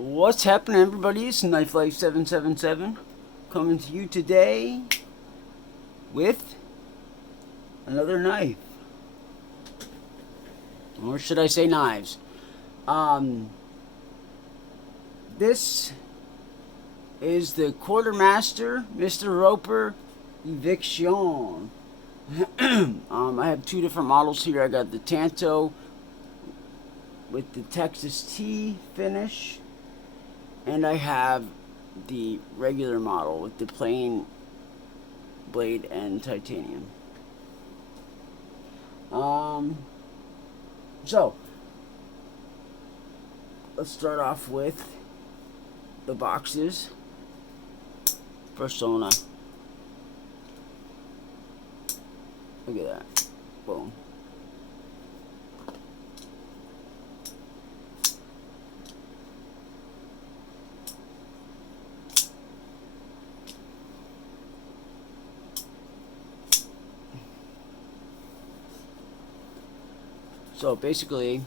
What's happening, everybody? It's Knife Life 777 coming to you today with another knife, or should I say knives. This is the Quartermaster Mr. Roper Eviction. I have two different models here. I got the Tanto with the Texas T finish, and I have the regular model with the plain blade and titanium. So let's start off with the boxes. First, I wanna look at that. Boom. So basically,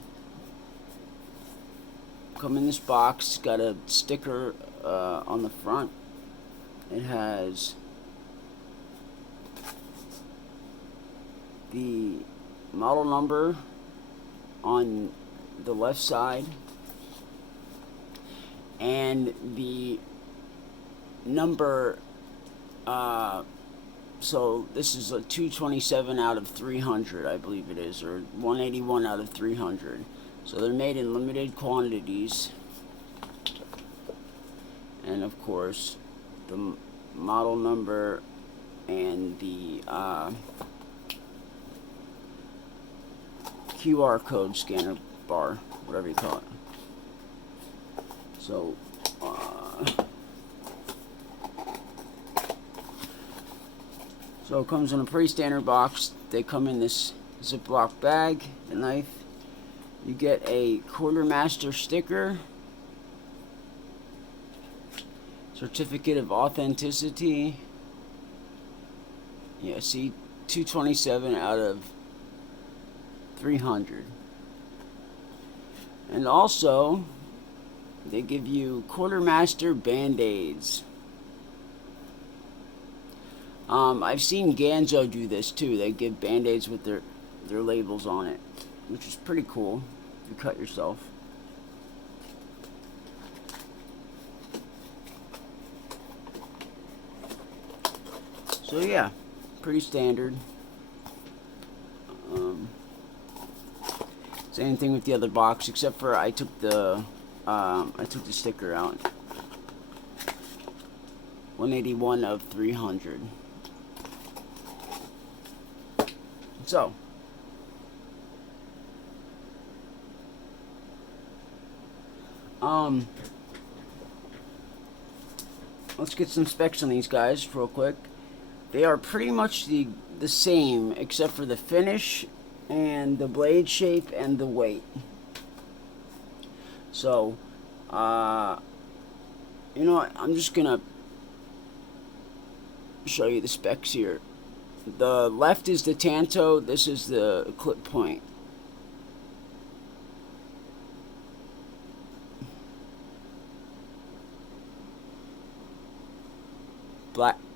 come in this box, got a sticker on the front. It has the model number on the left side and the number. So this is a 227 out of 300, I believe it is, or 181 out of 300. So they're made in limited quantities. And of course, the model number and the QR code scanner bar, whatever you call it. So, so it comes in a pretty standard box. They come in this Ziploc bag, the knife. You get a Quartermaster sticker, certificate of authenticity. Yeah, see, 227 out of 300. And also, they give you Quartermaster Band-Aids. I've seen Ganzo do this too. They give Band-Aids with their labels on it, which is pretty cool if you cut yourself. So yeah, pretty standard. Same thing with the other box, except for I took the sticker out. 181 of 300. So, let's get some specs on these guys real quick. They are pretty much the same, except for the finish and the blade shape and the weight. So, you know what? I'm just gonna show you the specs here. The left is the Tanto. This is the clip point.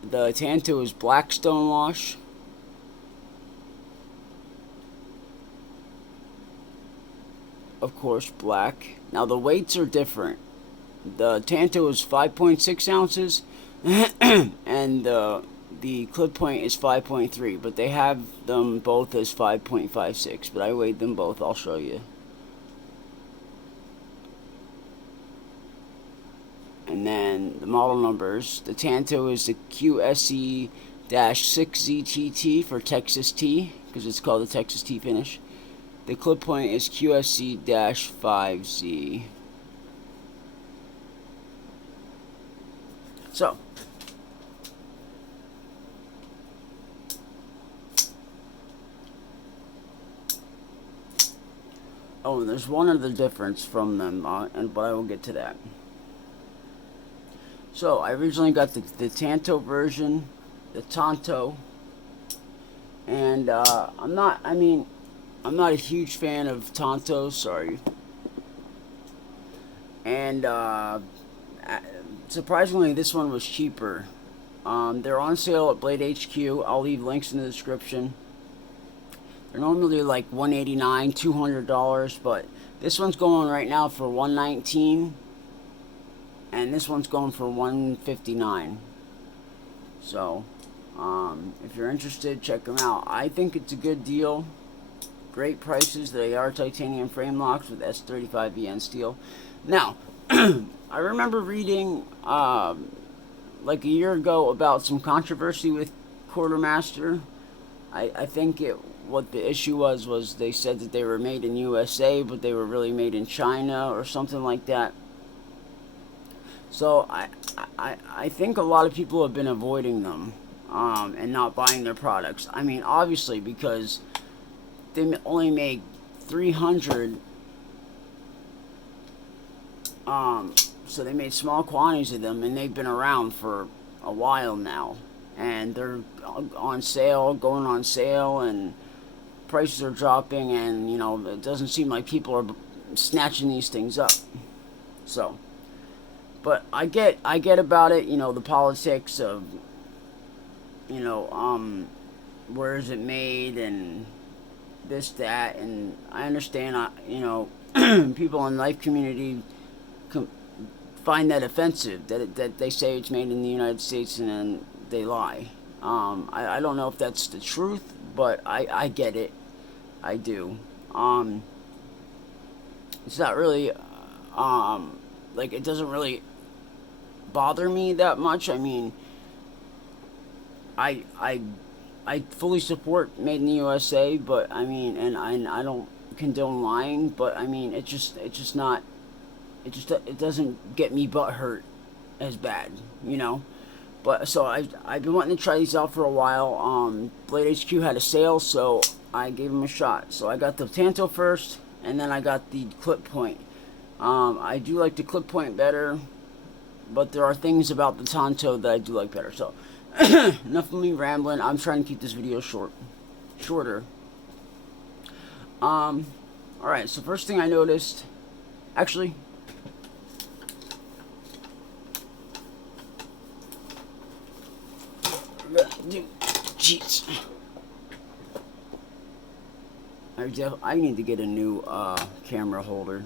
The Tanto is black stonewash. Of course, black. Now the weights are different. The Tanto is 5.6 ounces, and the clip point is 5.3, but they have them both as 5.56, but I weighed them both. I'll show you. And then the model numbers. The Tanto is the QSE-6ZTT for Texas T, because it's called the Texas T finish. The clip point is QSC-5Z. So, oh, and there's one other difference from them, but I will get to that. So, I originally got the Tanto version, the Tanto, and I'm not a huge fan of Tanto, sorry. And surprisingly, this one was cheaper. They're on sale at Blade HQ. I'll leave links in the description. They're normally like $189, $200, but this one's going right now for $119, and this one's going for $159. So, if you're interested, check them out. I think it's a good deal. Great prices. They are titanium frame locks with S35VN steel. Now, I remember reading like a year ago about some controversy with Quartermaster. I think what the issue was they said that they were made in USA, but they were really made in China or something like that. So I think a lot of people have been avoiding them and not buying their products. I mean, obviously, because they only make 300. So they made small quantities of them, and they've been around for a while now. And they're on sale, going on sale, and prices are dropping, and, you know, it doesn't seem like people are snatching these things up. So, but I get about it, you know, the politics of, you know, where is it made, and this, that, and I understand, you know, people in the life community find that offensive, that they say it's made in the United States and then they lie. I don't know if that's the truth, but I get it. I do. It's not really, like, it doesn't really bother me that much. I mean, I fully support Made in the USA, but I mean, and I don't condone lying, but I mean, it doesn't get me butt hurt as bad, you know. But so I've been wanting to try these out for a while. Blade HQ had a sale, so I gave them a shot. So I got the Tanto first, and then I got the clip point. I do like the clip point better, but there are things about the Tanto that I do like better. So enough of me rambling. I'm trying to keep this video shorter. All right. So first thing I noticed, actually. Jeez. I need to get a new camera holder.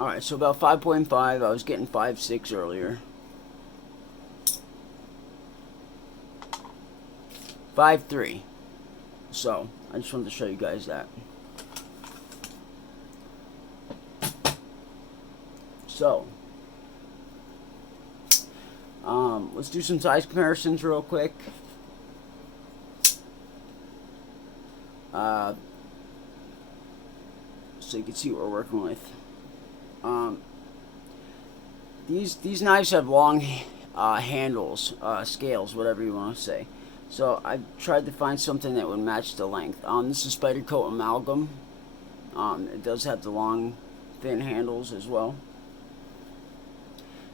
Alright, so about 5.5, I was getting 5.6 earlier. 5.3. So, I just wanted to show you guys that. So, let's do some size comparisons real quick. So you can see what we're working with. These knives have long handles, scales, whatever you want to say. So I tried to find something that would match the length. This is Spider Coat Amalgam. It does have the long, thin handles as well.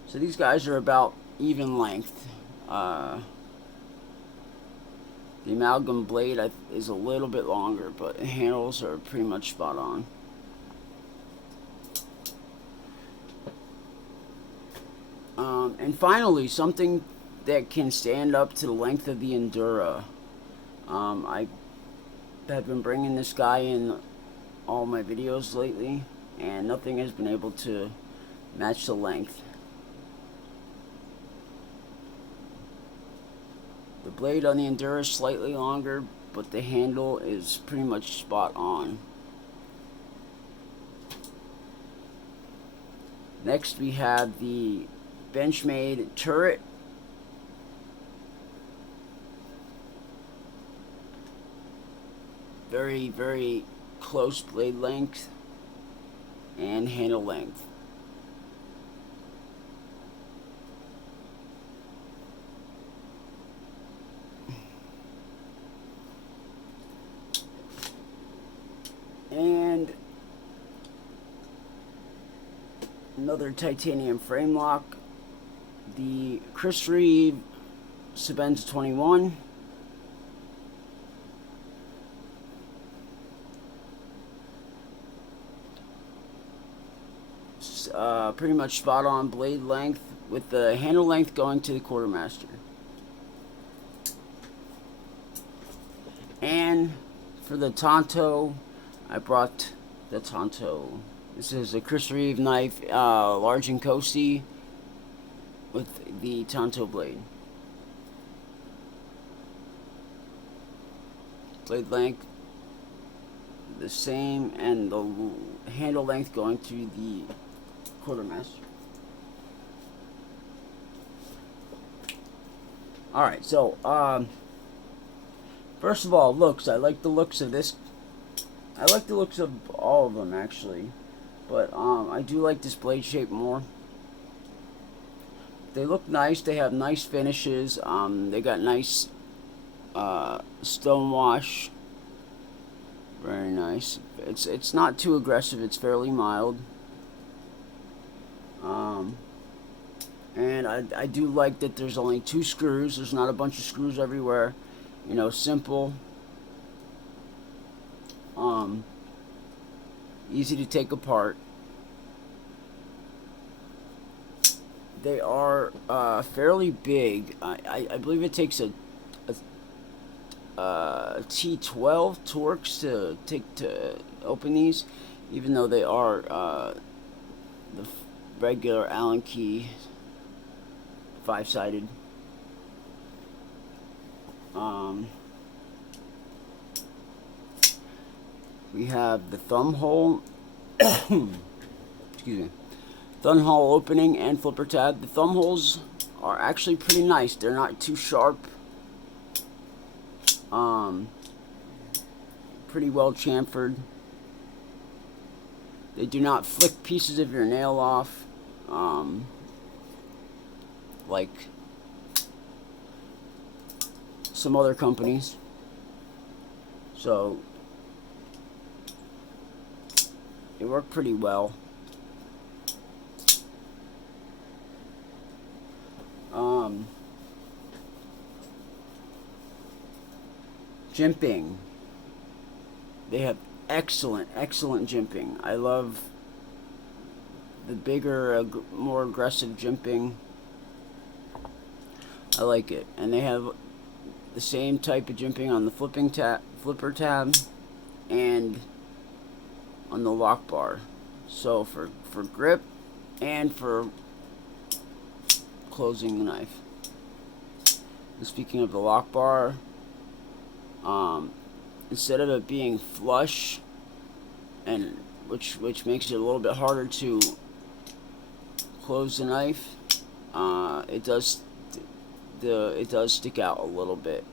So these guys are about even length. The Amalgam blade is a little bit longer, but the handles are pretty much spot on. And finally, something that can stand up to the length of the Endura. I have been bringing this guy in all my videos lately, and nothing has been able to match the length. The blade on the Endura is slightly longer, but the handle is pretty much spot on. Next, we have the Benchmade turret. Very, very close blade length and handle length. Another titanium frame lock. The Chris Reeve Sebenza 21. Pretty much spot on blade length with the handle length going to the Quartermaster. And for the Tonto, I brought the Tonto. This is a Chris Reeve knife, large and coasty, with the Tonto blade. Blade length the same, and the handle length going to the Quartermaster. Alright, so, first of all, looks. I like the looks of this. I like the looks of all of them, actually. But, I do like this blade shape more. They look nice. They have nice finishes. They got nice, stone wash. Very nice. It's not too aggressive. It's fairly mild. And I do like that there's only 2 screws. There's not a bunch of screws everywhere. You know, simple. Easy to take apart. They are fairly big. I believe it takes a T12 Torx to open these, even though they are the regular Allen key 5-sided. We have the thumb hole. Excuse me. Thumb hole opening and flipper tab. The thumb holes are actually pretty nice. They're not too sharp. Pretty well chamfered. They do not flick pieces of your nail off. Like some other companies. So they work pretty well. Jimping. They have excellent jimping. I love the bigger, more aggressive jimping. I like it. And they have the same type of jimping on the flipper tab and on the lock bar. So for grip and for closing the knife. And speaking of the lock bar, instead of it being flush, and which makes it a little bit harder to close the knife, it does stick out a little bit,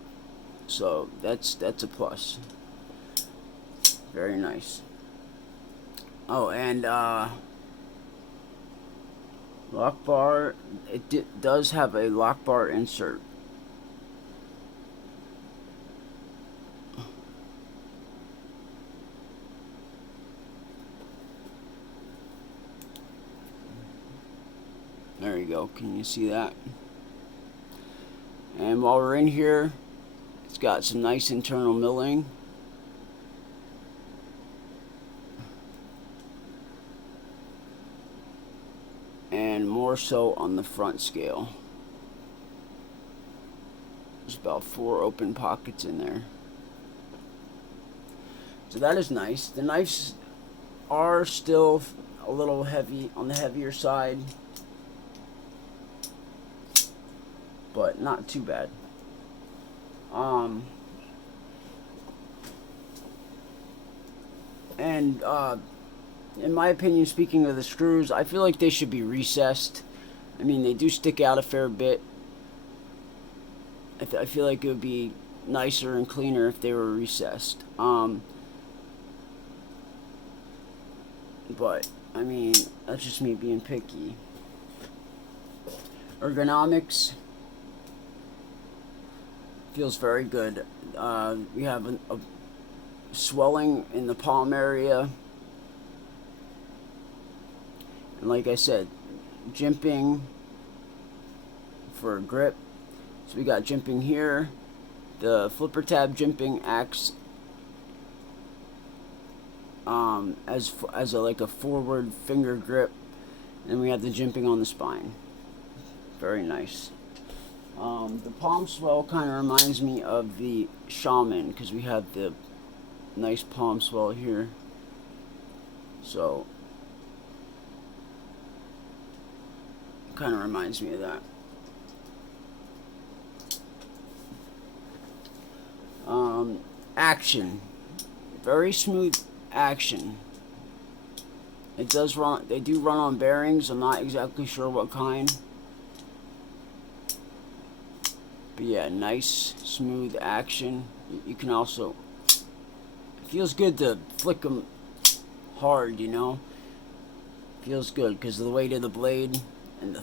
so that's a plus. Very nice. Oh, and lock bar, it does have a lock bar insert. There you go. Can you see that? And while we're in here, it's got some nice internal milling. And more so on the front scale. There's about 4 open pockets in there. So that is nice. The knives are still a little heavy, on the heavier side, but not too bad. In my opinion, speaking of the screws, I feel like they should be recessed. I mean, they do stick out a fair bit. I feel like it would be nicer and cleaner if they were recessed. But, I mean, that's just me being picky. Ergonomics feels very good. We have a swelling in the palm area, And like I said, jimping for grip. So we got jimping here. The flipper tab jimping acts as a, like a forward finger grip, and we have the jimping on the spine. Very nice. The palm swell kind of reminds me of the Shaman because we have the nice palm swell here. So kind of reminds me of that. Action, very smooth action. It does run. They do run on bearings. I'm not exactly sure what kind. But yeah, nice smooth action. You can also. It feels good to flick them hard. You know. Feels good because of the weight of the blade and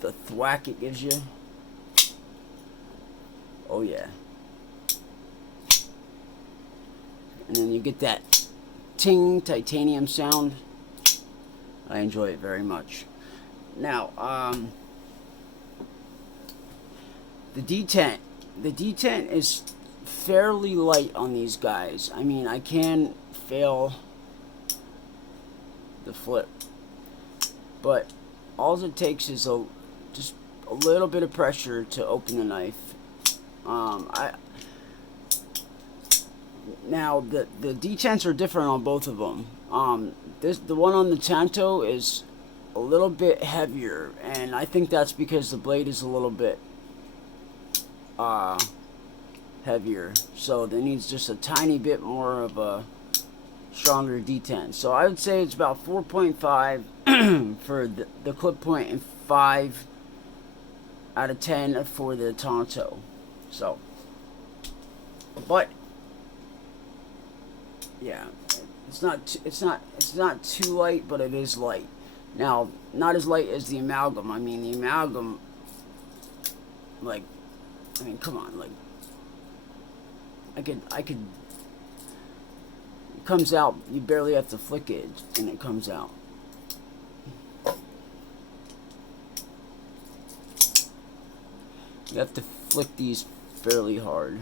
the thwack it gives you. Oh yeah. And then you get that ting titanium sound. I enjoy it very much. Now, the detent. The detent is fairly light on these guys. I mean, I can fail the flip, but all it takes is just a little bit of pressure to open the knife. Now the detents are different on both of them. The one on the Tanto is a little bit heavier, and I think that's because the blade is a little bit heavier, so there needs just a tiny bit more of a stronger detent. So I would say it's about 4.5 for the clip point and 5 out of 10 for the Tanto. So, but yeah, it's not too light, but it is light. Now, not as light as the amalgam. I mean, the amalgam, like, I mean, come on, like, I could. It comes out. You barely have to flick it, and it comes out. You have to flick these fairly hard.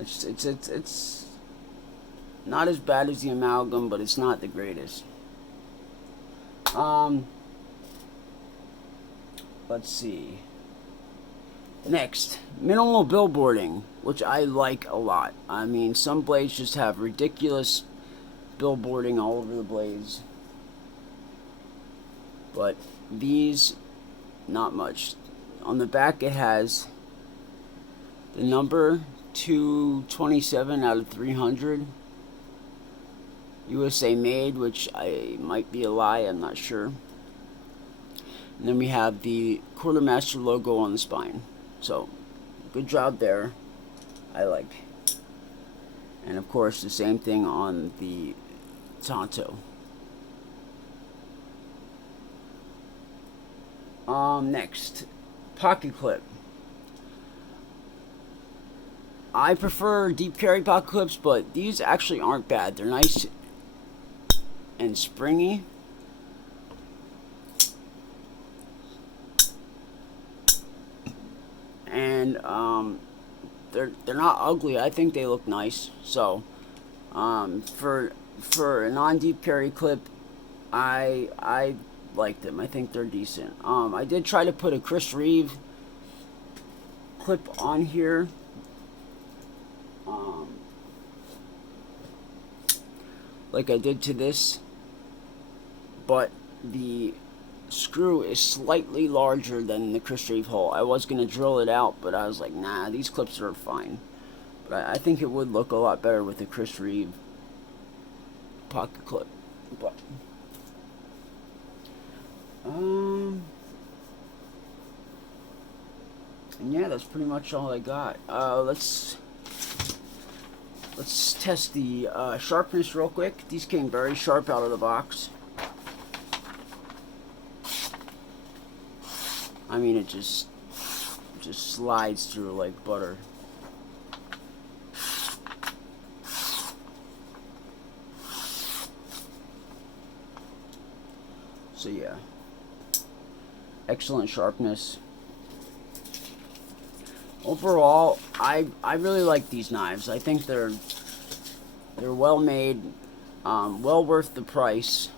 It's not as bad as the amalgam, but it's not the greatest. Let's see. Next, minimal billboarding, which I like a lot. I mean, some blades just have ridiculous billboarding all over the blades, but these, not much. On the back, it has the number 227 out of 300. USA made, which I might be a lie, I'm not sure. And then we have the Quartermaster logo on the spine. So, good job there. I like. And of course, the same thing on the Tanto. Next, pocket clip. I prefer deep carry pocket clips, but these actually aren't bad. They're nice and springy. And they're not ugly. I think they look nice. So for a non-deep carry clip, I like them. I think they're decent. I did try to put a Chris Reeve clip on here. Like I did to this, but the screw is slightly larger than the Chris Reeve hole. I was going to drill it out, but I was like, nah, these clips are fine. But I think it would look a lot better with the Chris Reeve pocket clip. But and yeah, that's pretty much all I got. Let's test the sharpness real quick. These came very sharp out of the box. I mean, it just slides through like butter. So yeah, excellent sharpness. Overall, I really like these knives. I think they're well made, well worth the price.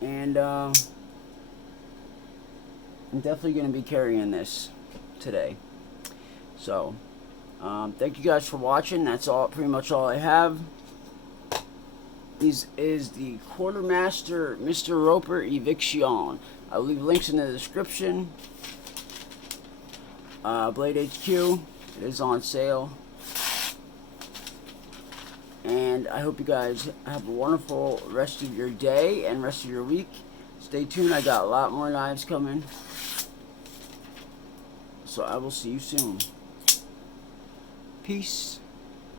And I'm definitely going to be carrying this today. So, thank you guys for watching. That's pretty much all I have. This is the Quartermaster Mr. Roper Eviction. I'll leave links in the description. Blade HQ, it is on sale. And I hope you guys have a wonderful rest of your day and rest of your week. Stay tuned, I got a lot more knives coming. So I will see you soon. Peace.